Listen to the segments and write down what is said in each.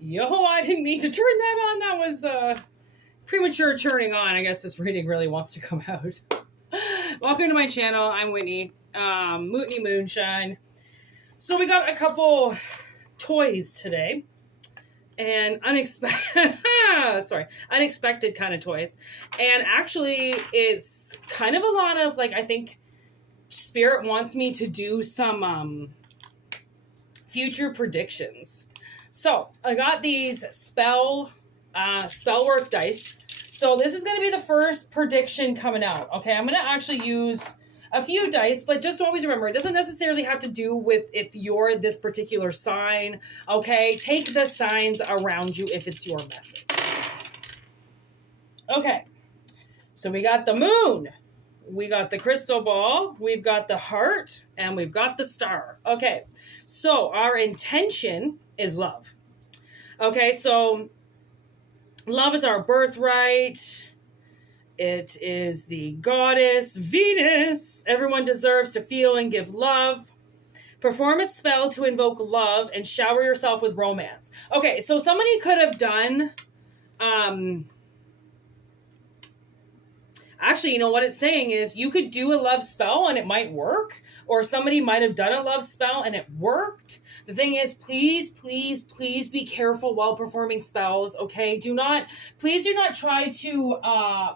Yo, I didn't mean to turn that on. That was premature turning on. I guess this reading really wants to come out. Welcome to my channel. I'm Whitney. Whitney Moonshine. So we got a couple toys today. And unexpected kind of toys. And actually, it's kind of a lot of, like, I think Spirit wants me to do some future predictions. So I got these spell work dice. So this is going to be the first prediction coming out. Okay, I'm going to actually use a few dice, but just always remember, it doesn't necessarily have to do with if you're this particular sign. Okay, take the signs around you if it's your message. Okay, so we got the moon, we got the crystal ball, we've got the heart, and we've got the star. Okay, so our intention is love. Okay, so love is our birthright. It is the goddess Venus. Everyone deserves to feel and give love. Perform a spell to invoke love and shower yourself with romance. Okay, so somebody could have done actually, you know what it's saying is you could do a love spell and it might work, or somebody might have done a love spell and it worked. The thing is, please, please, please be careful while performing spells, okay? Please do not try to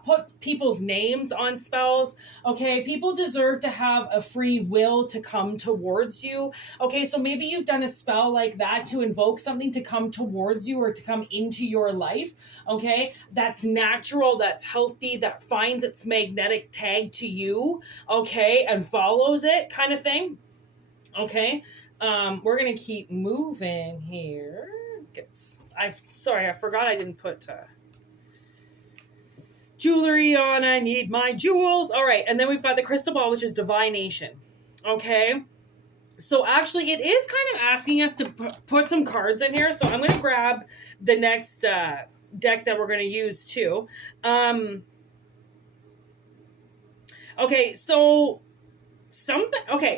put people's names on spells, okay? People deserve to have a free will to come towards you, okay? So maybe you've done a spell like that to invoke something to come towards you or to come into your life, okay? That's natural, that's healthy, that finds its magnetic tag to you, okay, and follows it, kind of thing, okay? We're gonna keep moving here. Sorry, I forgot I didn't put jewelry on. I need my jewels. All right, and then we've got the crystal ball, which is divination. Okay, so actually, it is kind of asking us to put some cards in here. So I'm gonna grab the next deck that we're gonna use too. Okay, so somebody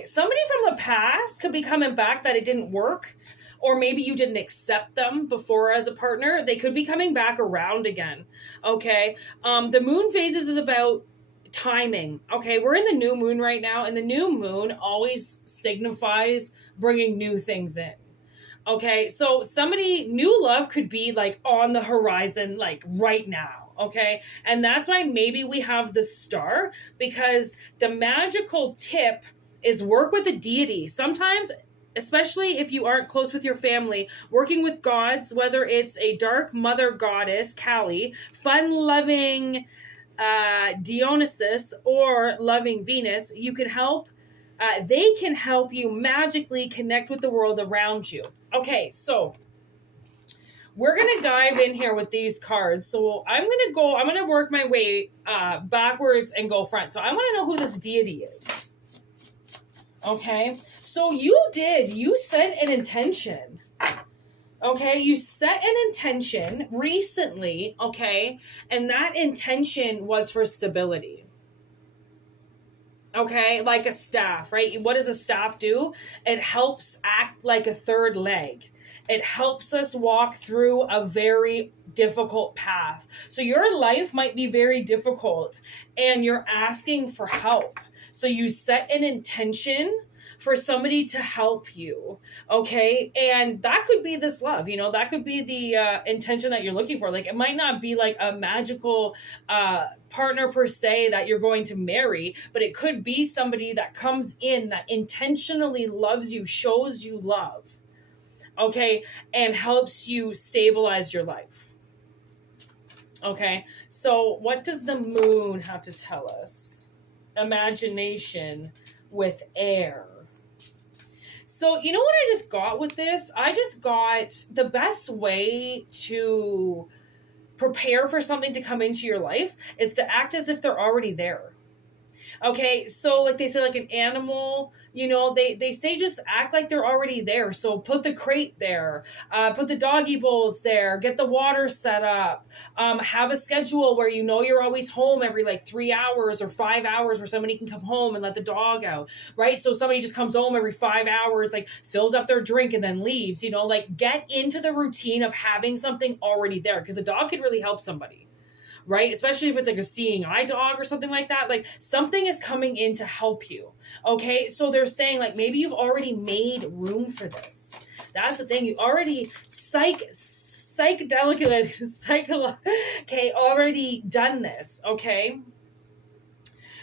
from the past could be coming back that it didn't work, or maybe you didn't accept them before as a partner. They could be coming back around again. Okay, the moon phases is about timing. Okay, we're in the new moon right now, and the new moon always signifies bringing new things in. Okay, so new love could be like on the horizon, like right now. Okay, and that's why maybe we have the star, because the magical tip is work with a deity. Sometimes, especially if you aren't close with your family, working with gods, whether it's a dark mother goddess, Kali, fun-loving Dionysus, or loving Venus, you can help. They can help you magically connect with the world around you. Okay, so we're going to dive in here with these cards. So I'm going to work my way backwards and go front. So I want to know who this deity is. Okay, so you set an intention. Okay, you set an intention recently, okay, and that intention was for stability. Okay, like a staff, right? What does a staff do? It helps act like a third leg. It helps us walk through a very difficult path. So your life might be very difficult and you're asking for help. So you set an intention for somebody to help you, okay? And that could be this love, that could be the intention that you're looking for. Like, it might not be like a magical partner per se that you're going to marry, but it could be somebody that comes in that intentionally loves you, shows you love, okay, and helps you stabilize your life. Okay, so what does the moon have to tell us? Imagination with air. So, you know what I just got with this? I just got the best way to prepare for something to come into your life is to act as if they're already there. Okay, so like they say, like an animal, they say just act like they're already there. So put the crate there, put the doggy bowls there, get the water set up, have a schedule where you're always home every like 3 hours or 5 hours where somebody can come home and let the dog out, right? So somebody just comes home every 5 hours, like fills up their drink and then leaves, like get into the routine of having something already there, because a dog could really help somebody. Right? Especially if it's like a seeing eye dog or something like that. Like something is coming in to help you. Okay. So they're saying like, maybe you've already made room for this. That's the thing. You already already done this. Okay.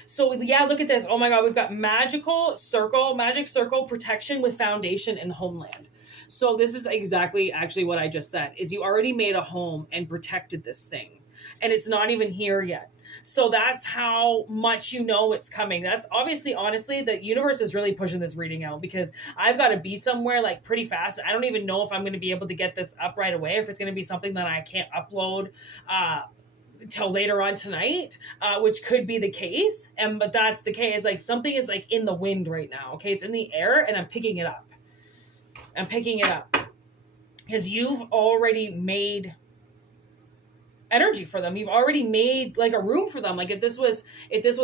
So yeah, look at this. Oh my God. We've got magic circle protection with foundation and homeland. So this is exactly actually what I just said, is you already made a home and protected this thing. And it's not even here yet. So that's how much it's coming. That's obviously, honestly, the universe is really pushing this reading out, because I've got to be somewhere like pretty fast. I don't even know if I'm going to be able to get this up right away, if it's going to be something that I can't upload till later on tonight, which could be the case. But that's the case. Like something is like in the wind right now. Okay. It's in the air and I'm picking it up. Because you've already made energy for them. You've already made like a room for them. Like if this was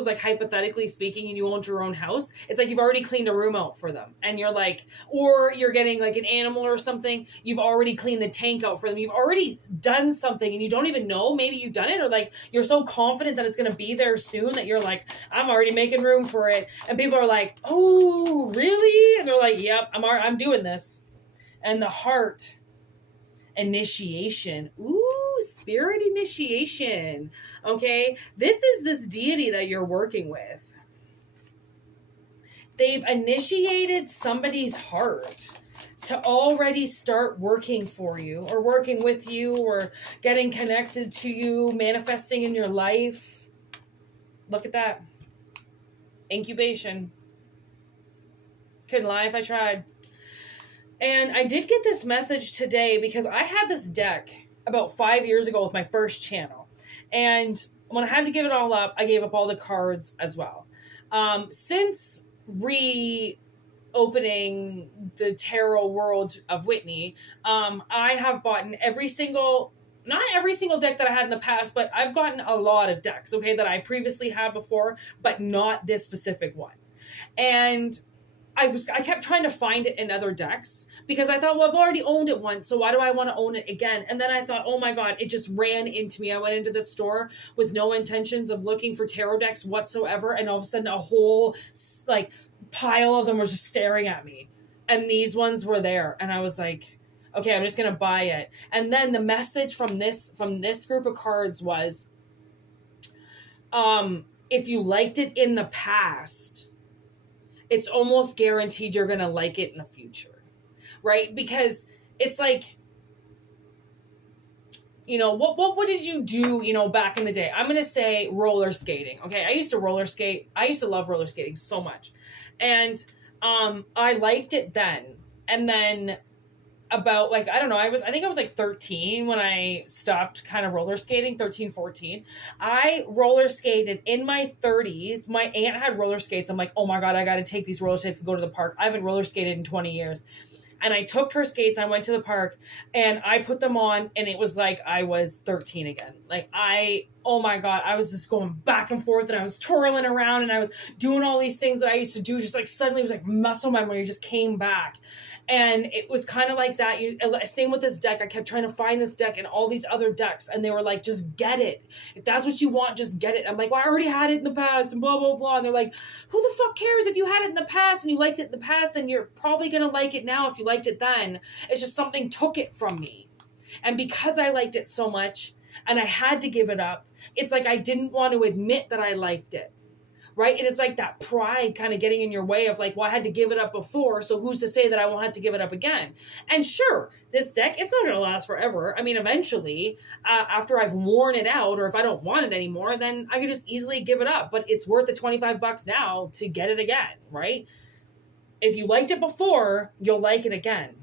like hypothetically speaking and you owned your own house, it's like you've already cleaned a room out for them. And you're like, or you're getting like an animal or something, you've already cleaned the tank out for them. You've already done something and you don't even know, maybe you've done it, or like you're so confident that it's going to be there soon that you're like, I'm already making room for it. And people are like, oh, really? And they're like, yep, I'm doing this. And the heart, initiation. Ooh, spirit initiation. Okay, this is this deity that you're working with. They've initiated somebody's heart to already start working for you, or working with you, or getting connected to you, manifesting in your life. Look at that. Incubation. Couldn't lie if I tried. And I did get this message today because I had this deck about 5 years ago with my first channel. And when I had to give it all up, I gave up all the cards as well. Since reopening the tarot world of Whitney, I have bought not every single deck that I had in the past, but I've gotten a lot of decks, okay, that I previously had before, but not this specific one. And I kept trying to find it in other decks because I thought, well, I've already owned it once, so why do I want to own it again? And then I thought, oh my God, it just ran into me. I went into the store with no intentions of looking for tarot decks whatsoever, and all of a sudden a whole like pile of them was just staring at me. And these ones were there, and I was like, okay, I'm just going to buy it. And then the message from this group of cards was, if you liked it in the past, it's almost guaranteed you're going to like it in the future, right? Because it's like, what did you do, back in the day? I'm going to say roller skating. Okay. I used to roller skate. I used to love roller skating so much. And, I liked it then. And then about like, I don't know, I think I was like 13 when I stopped kind of roller skating, 13, 14. I roller skated in my 30s. My aunt had roller skates. I'm like, oh my God, I got to take these roller skates and go to the park. I haven't roller skated in 20 years. And I took her skates. I went to the park and I put them on, and it was like I was 13 again. Like oh my God, I was just going back and forth, and I was twirling around, and I was doing all these things that I used to do. Just like suddenly it was like muscle memory just came back. And it was kind of like that. Same with this deck. I kept trying to find this deck and all these other decks, and they were like, just get it. If that's what you want, just get it. I'm like, well, I already had it in the past and blah, blah, blah. And they're like, who the fuck cares if you had it in the past and you liked it in the past, and you're probably going to like it now if you liked it then. It's just something took it from me. And because I liked it so much and I had to give it up, it's like I didn't want to admit that I liked it. Right? And it's like that pride kind of getting in your way of like, well, I had to give it up before, so who's to say that I won't have to give it up again? And sure, this deck, it's not going to last forever. I mean, eventually, after I've worn it out, or if I don't want it anymore, then I could just easily give it up. But it's worth the $25 now to get it again, right? If you liked it before, you'll like it again.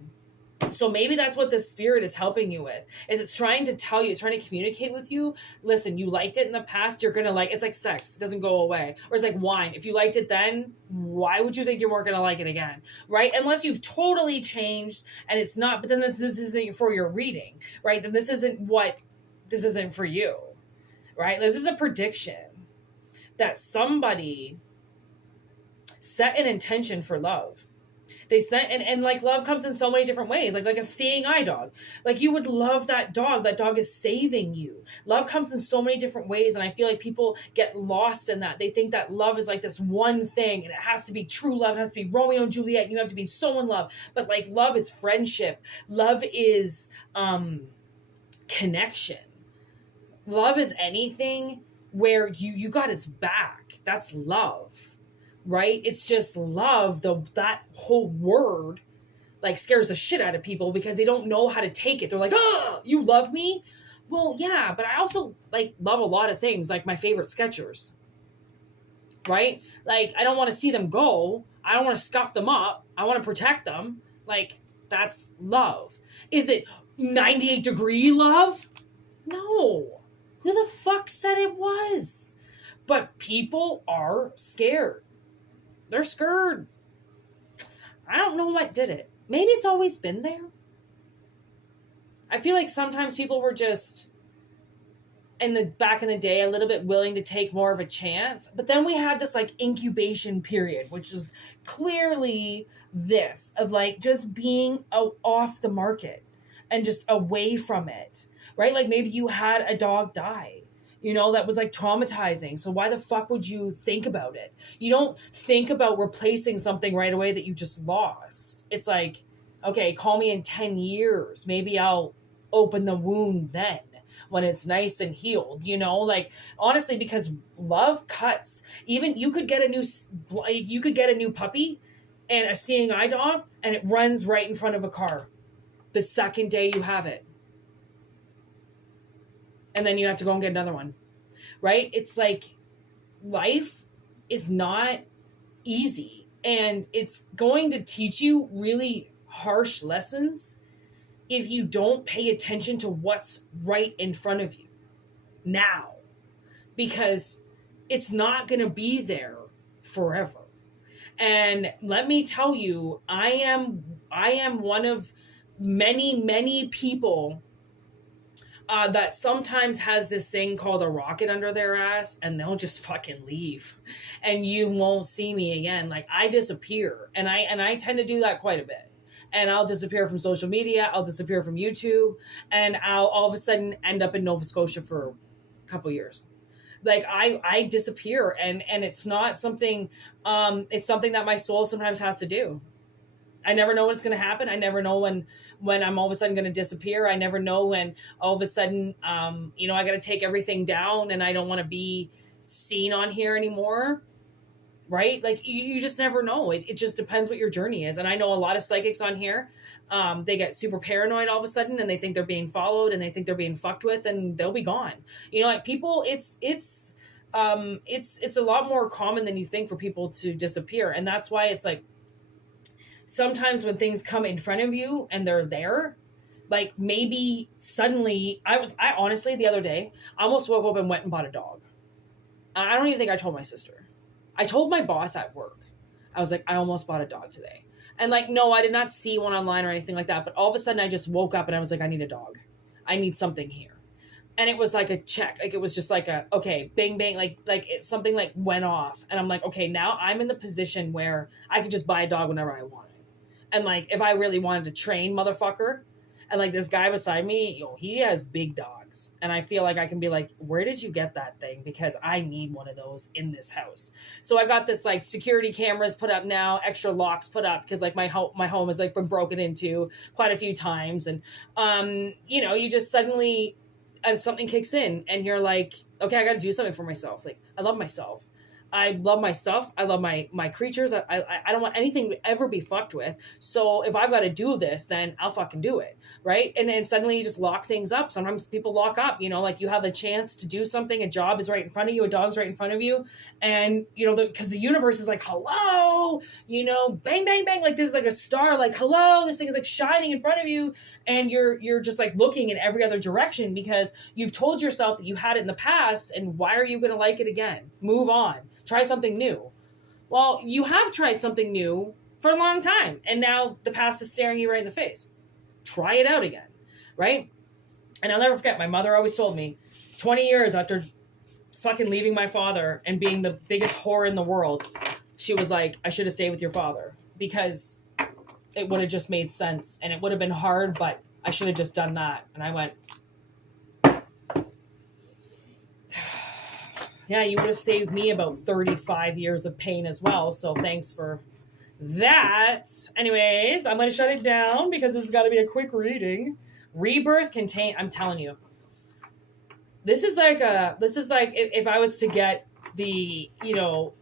So maybe that's what the spirit is helping you with, is it's trying to tell you, it's trying to communicate with you. Listen, you liked it in the past, you're going to like, it's like sex. It doesn't go away. Or it's like wine. If you liked it then, why would you think you weren't going to like it again? Right? Unless you've totally changed and it's not, but then this isn't for your reading, right? Then this isn't for you, right? This is a prediction that somebody set an intention for love. They sent, and like love comes in so many different ways, like a seeing eye dog. Like you would love that dog. That dog is saving you. Love comes in so many different ways, and I feel like people get lost in that. They think that love is like this one thing, and it has to be true love. It has to be Romeo and Juliet. And you have to be so in love. But like love is friendship. Love is connection. Love is anything where you got its back. That's love. Right? It's just love. That whole word like scares the shit out of people because they don't know how to take it. They're like, oh, you love me? Well, yeah, but I also like love a lot of things, like my favorite Skechers. Right? Like, I don't want to see them go. I don't want to scuff them up. I want to protect them. Like, that's love. Is it 98-degree love? No. Who the fuck said it was? But people are scared. They're scared. I don't know what did it. Maybe it's always been there. I feel like sometimes people were just back in the day a little bit willing to take more of a chance. But then we had this like incubation period, which is clearly this of like just being off the market and just away from it, right? Like maybe you had a dog die. That was like traumatizing. So why the fuck would you think about it? You don't think about replacing something right away that you just lost. It's like, okay, call me in 10 years. Maybe I'll open the wound then when it's nice and healed, like honestly, because love cuts. Even you could get a new puppy and a seeing eye dog and it runs right in front of a car the second day you have it. And then you have to go and get another one, right? It's like life is not easy and it's going to teach you really harsh lessons if you don't pay attention to what's right in front of you now, because it's not going to be there forever. And let me tell you, I am one of many, many people that sometimes has this thing called a rocket under their ass and they'll just fucking leave and you won't see me again. Like I disappear and I tend to do that quite a bit. And I'll disappear from social media. I'll disappear from YouTube and I'll all of a sudden end up in Nova Scotia for a couple years. Like I disappear and it's not something, it's something that my soul sometimes has to do. I never know what's going to happen. I never know when I'm all of a sudden going to disappear. I never know when all of a sudden, I got to take everything down and I don't want to be seen on here anymore. Right? Like you just never know. It just depends what your journey is. And I know a lot of psychics on here. They get super paranoid all of a sudden and they think they're being followed and they think they're being fucked with and they'll be gone. Like people, it's a lot more common than you think for people to disappear. And that's why it's like, sometimes when things come in front of you and they're there, like maybe suddenly I honestly the other day, I almost woke up and went and bought a dog. I don't even think I told my sister. I told my boss at work. I was like, I almost bought a dog today. And like, no, I did not see one online or anything like that. But all of a sudden I just woke up and I was like, I need a dog. I need something here. And it was like a check. Like it was just like okay, bang, bang. Like something like went off. And I'm like, okay, now I'm in the position where I could just buy a dog whenever I wanted. And like, if I really wanted to train motherfucker, and like this guy beside me, he has big dogs. And I feel like I can be like, where did you get that thing? Because I need one of those in this house. So I got this like security cameras put up now, extra locks put up because like my home has like been broken into quite a few times. And, you just suddenly, as something kicks in and you're like, okay, I got to do something for myself. Like I love myself. I love my stuff. I love my creatures. I don't want anything to ever be fucked with. So if I've got to do this, then I'll fucking do it, right? And then suddenly you just lock things up. Sometimes people lock up, you know, like you have a chance to do something. A job is right in front of you. A dog's right in front of you. And, you know, because the universe is like, hello, you know, bang, bang, bang. Like this is like a star, like, hello, this thing is like shining in front of you. And you're just like looking in every other direction because you've told yourself that you had it in the past. And why are you going to like it again? Move on. Try something new. Well, you have tried something new for a long time, and now the past is staring you right in the face. Try it out again, right? And I'll never forget, my mother always told me, 20 years after fucking leaving my father and being the biggest whore in the world, she was like, I should have stayed with your father because it would have just made sense, and it would have been hard, but I should have just done that. And I went, yeah, you would have saved me about 35 years of pain as well. So thanks for that. Anyways, I'm going to shut it down because this has got to be a quick reading. Rebirth contain. I'm telling you, this is like if I was to get the, you know,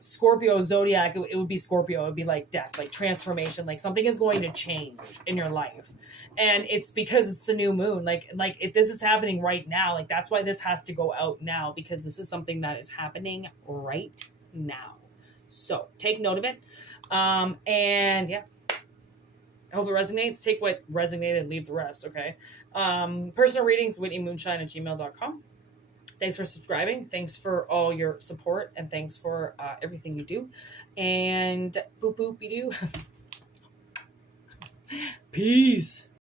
Scorpio zodiac, it would be Scorpio. It would be like death, like transformation, like something is going to change in your life. And it's because it's the new moon. Like if this is happening right now, like that's why this has to go out now, because this is something that is happening right now. So take note of it. And yeah, I hope it resonates. Take what resonated and leave the rest. Okay. Personal readings, whitneymoonshine@gmail.com. Thanks for subscribing. Thanks for all your support, and thanks for everything you do. And boop boop you do. Peace.